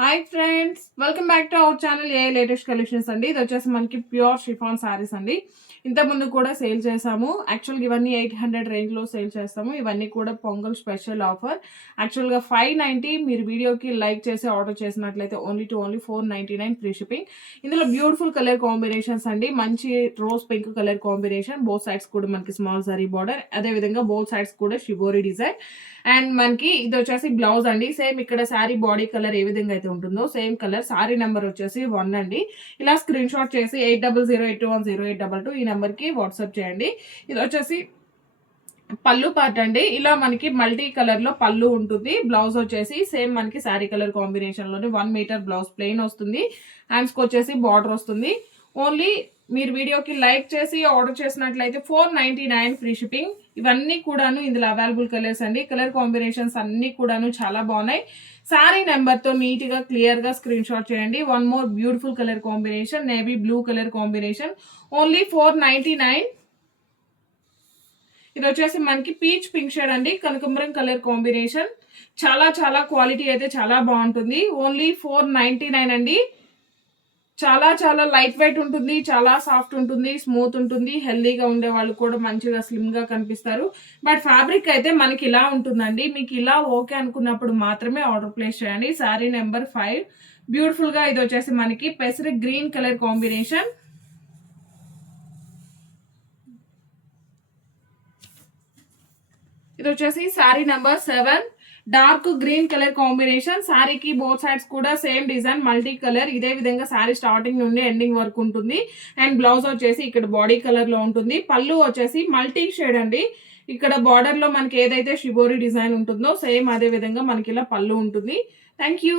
Hi friends, welcome back to our channel A latest collections అండి. ఇది వచ్చేసి మనకి ప్యూర్ షిఫాన్ సారీస్ అండి. ఇంతకుముందు కూడా సేల్ చేసాము. యాక్చువల్గా ఇవన్నీ 800 రేంజ్లో సేల్ చేస్తాము. ఇవన్నీ కూడా పొంగల్ స్పెషల్ ఆఫర్. యాక్చువల్గా 590 మీరు వీడియోకి లైక్ చేసి ఆర్డర్ చేసినట్లయితే ఓన్లీ 499 ఫ్రీ షిప్పింగ్. ఇందులో బ్యూటిఫుల్ కలర్ కాంబినేషన్స్ అండి. మంచి rose pink colour combination, both sides కూడా మనకి స్మాల్ సారీ బార్డర్, అదేవిధంగా బోత్ సైడ్స్ కూడా షిబోరి డిజైన్. అండ్ మనకి ఇది వచ్చేసి బ్లౌజ్ అండి. సేమ్ ఇక్కడ శారీ బాడీ కలర్ ఏ విధంగా అయితే ఉంటుందో సేమ్ కలర్. శారీ నెంబర్ వచ్చేసి 1 అండి. ఇలా స్క్రీన్ షాట్ చేసి 8008210822 ఈ నెంబర్ కి వాట్సాప్ చేయండి. ఇది వచ్చేసి పళ్ళు పార్ట్ అండి. ఇలా మనకి మల్టీ కలర్ లో పళ్ళు ఉంటుంది. బ్లౌజ్ వచ్చేసి సేమ్ మనకి శారీ కలర్ కాంబినేషన్ లోనే 1 మీటర్ బ్లౌజ్ ప్లెయిన్ వస్తుంది. హ్యాండ్స్ కి వచ్చేసి బార్డర్ వస్తుంది. ఓన్లీ మీరు వీడియోకి లైక్ చేసి ఆర్డర్ చేసినట్లయితే 499 ఫ్రీ షిప్పింగ్. ఇవన్నీ కూడాను ఇందులో అవైలబుల్ కలర్స్ అండి. కలర్ కాంబినేషన్స్ అన్ని కూడాను చాలా బాగున్నాయి. శారీ నెంబర్ తో నీట్ గా క్లియర్ గా స్క్రీన్ షాట్ చేయండి. One more beautiful colour combination, navy blue colour combination, only 499. ఇది వచ్చేసి మనకి పీచ్ పింక్ షేడ్ అండి, కనకంబరం కలర్ కాంబినేషన్. చాలా చాలా క్వాలిటీ అయితే చాలా బాగుంటుంది. ఓన్లీ 499 అండి. చాలా చాలా లైట్ వెయిట్ ఉంటుంది, చాలా సాఫ్ట్ ఉంటుంది, స్మూత్ ఉంటుంది. హెల్దీగా ఉండే వాళ్ళు కూడా మంచిగా స్లిమ్ గా కనిపిస్తారు. బట్ ఫ్యాబ్రిక్ అయితే మనకి ఇలా ఉంటుందండి. మీకు ఇలా ఓకే అనుకున్నప్పుడు మాత్రమే ఆర్డర్ ప్లేస్ చేయండి. శారీ నెంబర్ 5 బ్యూటిఫుల్ గా ఇది వచ్చేసి మనకి పెసర గ్రీన్ కలర్ కాంబినేషన్. ఇది వచ్చేసి sari number 7 dark green colour combination. శారీకి బోత్ సైడ్స్ కూడా సేమ్ డిజైన్ మల్టీ కలర్. ఇదే విధంగా శారీ స్టార్టింగ్ నుండి ఎండింగ్ వరకు ఉంటుంది. అండ్ బ్లౌజ్ వచ్చేసి ఇక్కడ బాడీ కలర్ లో ఉంటుంది. పళ్ళు వచ్చేసి మల్టీ షేడ్ అండి. ఇక్కడ బార్డర్ లో మనకి ఏదైతే షిబోరి డిజైన్ ఉంటుందో సేమ్ అదే విధంగా మనకి ఇలా పళ్ళు ఉంటుంది. Thank you.